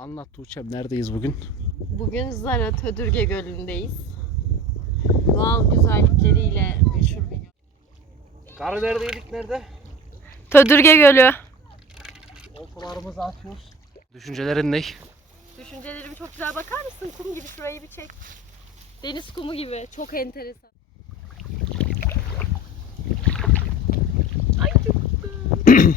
Anlat Tuğçe'm neredeyiz bugün? Bugün Zara Tödürge Gölü'ndeyiz. Doğal güzellikleriyle meşhur bir göl. Karı neredeydik nerede? Tödürge Gölü. Oltalarımızı atıyoruz. Düşüncelerin ne? Düşüncelerim çok güzel. Bakar mısın? Kum gibi şurayı bir çek. Deniz kumu gibi. Çok enteresan. Ay çok güzel.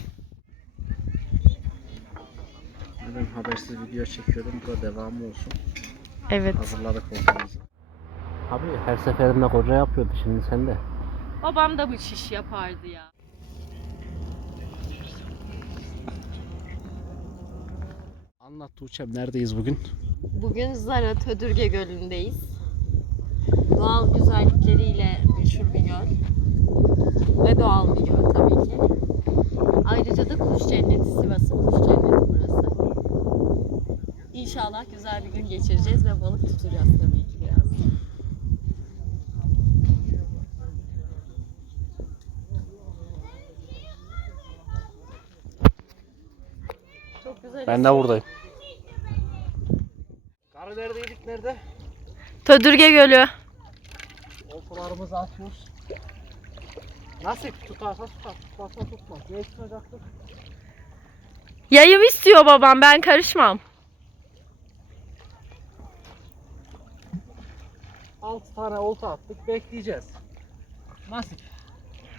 Ben habersiz video çekiyorum. Bu da devamı olsun. Evet. Hazırladık ortamızı. Abi her seferinde koca yapıyordu şimdi sen de. Babam da bu şiş yapardı ya. Anlat Tuğçe'm neredeyiz bugün? Bugün Zara Tödürge Gölü'ndeyiz. Doğal güzellikleriyle meşhur bir göl. Ve doğal bir göl tabii ki. Ayrıca da kuş cenneti Sivas'ın kuş cenneti burası. İnşallah güzel bir gün geçireceğiz ve balık tutacağız tabii ki biraz. Çok güzel. Ben de buradayım. Karı neredeydik nerede? Tödürge Gölü. Oltalarımızı atıyoruz. Nasip tutarsa tutar, tutmazsa tutmaz. Ne tutacaktık? Yayım istiyor babam ben karışmam. 6 tane olta attık, bekleyeceğiz. Nasip.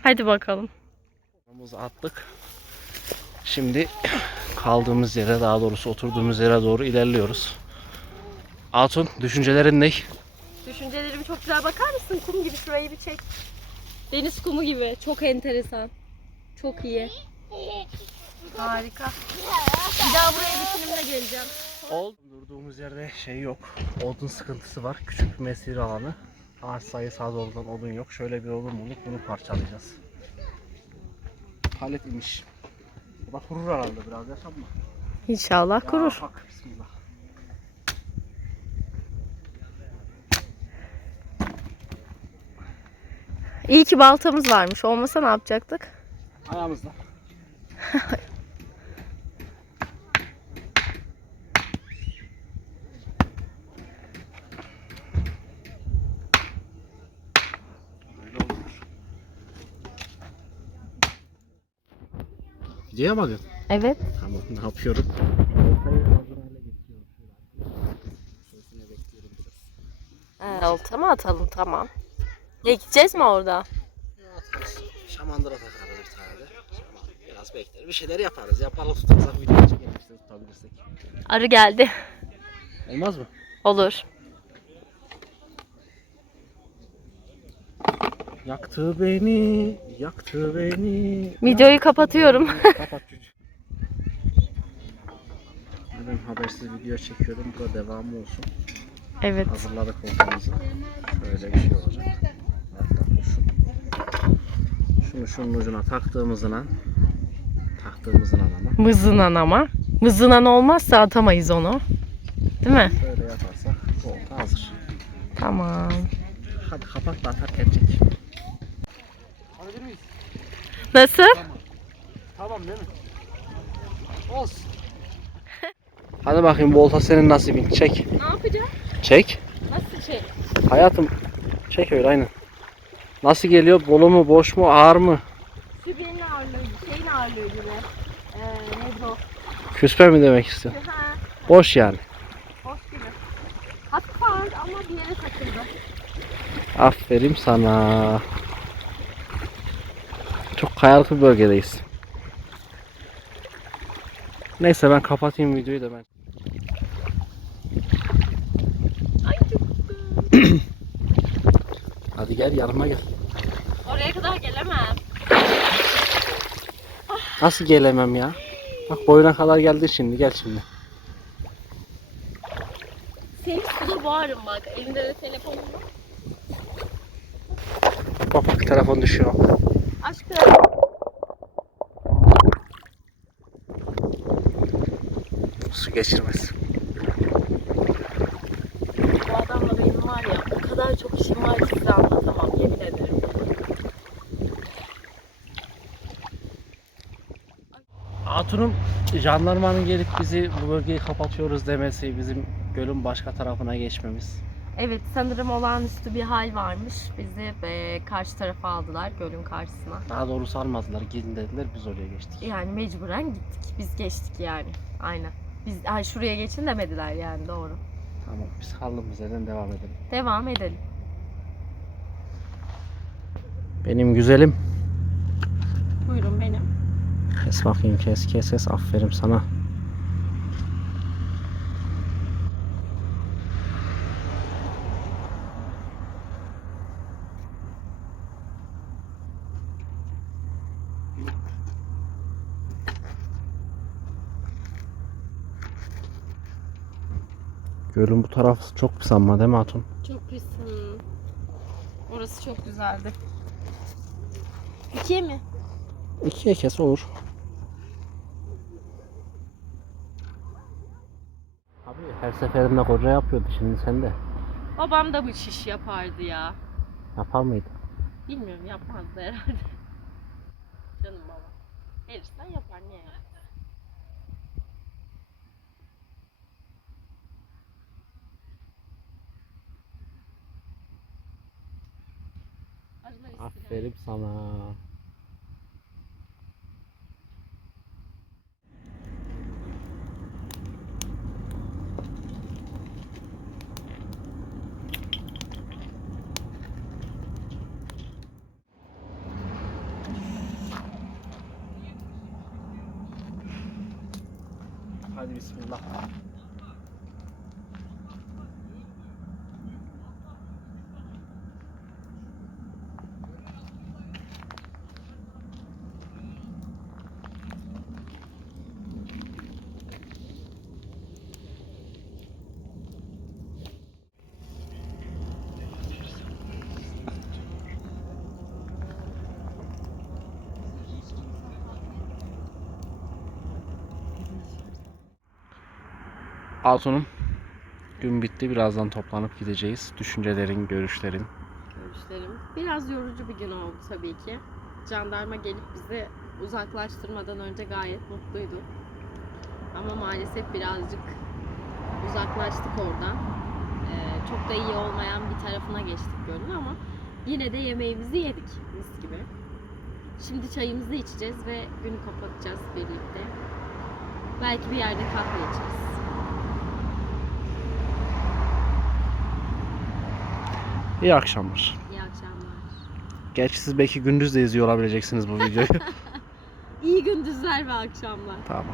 Hadi bakalım. Oltamızı attık. Şimdi kaldığımız yere, daha doğrusu oturduğumuz yere doğru ilerliyoruz. Atun, düşüncelerin ne? Düşüncelerim çok güzel. Bakar mısın? Kum gibi şurayı bir çek. Deniz kumu gibi. Çok enteresan. Çok iyi. Harika. Bir daha buraya bitimimle geleceğim. Ol. Durduğumuz yerde şey yok. Odun sıkıntısı var. Küçük bir mesire alanı. Ağaç sayısı az olduğundan odun yok. Şöyle bir odun bulduk. Bunu parçalayacağız. Palet imiş. Bu da kurur herhalde biraz yaşam mı? İnşallah Ya kurur. bak, bismillah. İyi ki baltamız varmış. Olmasa ne yapacaktık? Ayağımızla. Diye bakın. Evet. Tamam ne yapıyorum? Biraz. olta mı atalım tamam. Ne gideceğiz mi orada? Şamandıra takarız bir tane de. Şaman. Biraz bekler. Bir şeyler yaparız. Ya balık tutarsak video çekelim işte tutabilirsek. Arı geldi. Olmaz mı? Olur. Yaktı beni, yaktı beni. Videoyu kapatıyorum. Kapat. Ben habersiz video çekiyorum. Bu da devamı olsun. Evet. Hazırladık ortamızı. Şöyle bir şey olacak. Şunu. Şunu şunun ucuna taktığımızla taktığımızla ama Mızınan ama. Mızınan olmazsa atamayız onu. Değil mi? şöyle yaparsak olta hazır. Tamam. Hadi kapat da atarken çek. Alabilir miyiz? Nasıl? Tamam değil mi? Olsun. Hadi bakayım bu olta senin nasibin. Çek. Ne yapacağım? Çek. Nasıl şey? Hayatım çek öyle aynen. Nasıl geliyor? Bolu mu, boş mu, ağır mı? Sibir'in ağırlığı, şeyin ağırlığı gibi. Ee, neydi o? Küspe mi demek istiyorsun? Ha, Boş yani. hoş gibi. Hafif ağır ama bir yere takıldı. Aferin sana. Çok kayalık bir bölgedeyiz. Neyse ben kapatayım videoyu da ben. Ay çok güzel. Hadi gel yanıma gel. Oraya kadar gelemem. Nasıl gelemem ya? Bak boyuna kadar geldi şimdi gel şimdi. Seni suda boğarım bak. Elinde de telefonum var. Bak bak telefon düşüyor. Geçirmez. Bu adamla benim var ya o kadar çok işim var ki size anlatamam yemin ederim. At Hatun'un jandarmanın gelip bizi bu bölgeyi kapatıyoruz demesi, bizim gölün başka tarafına geçmemiz. Evet sanırım olağanüstü bir hal varmış. Bizi e, karşı tarafa aldılar gölün karşısına. Daha doğrusu almadılar, gidin dediler, biz oraya geçtik. Yani mecburen gittik. Biz geçtik yani. Aynen. Biz ay şuraya geçin demediler yani doğru. Tamam, biz kaldığımız yerden devam edelim. Devam edelim. Benim güzelim. Buyurun benim. Kes bakayım, kes, kes, kes. Aferin sana. Gölün bu tarafı çok pis ama değil mi Hatun? Çok pis. Orası çok güzeldi. İkiye mi? İkiye kes olur. Abi her seferinde koca yapıyordu şimdi sen de. Babam da bu şiş yapardı ya. Yapar mıydı? Bilmiyorum yapmazdı herhalde. Canım baba. Verirsen yapar niye ya? Aferin sana. Hadi bismillah. Hatun'um gün bitti. Birazdan toplanıp gideceğiz. Düşüncelerin, görüşlerin. görüşlerim. Biraz yorucu bir gün oldu tabii ki. Jandarma gelip bizi uzaklaştırmadan önce gayet mutluydu. Ama maalesef birazcık uzaklaştık oradan. Ee, çok da iyi olmayan bir tarafına geçtik gölün ama yine de yemeğimizi yedik mis gibi. Şimdi çayımızı içeceğiz ve günü kapatacağız birlikte. Belki bir yerde kahve içeriz. İyi akşamlar. İyi akşamlar. Gerçi siz belki gündüz de izliyor olabileceksiniz bu videoyu. İyi gündüzler ve akşamlar. tamam.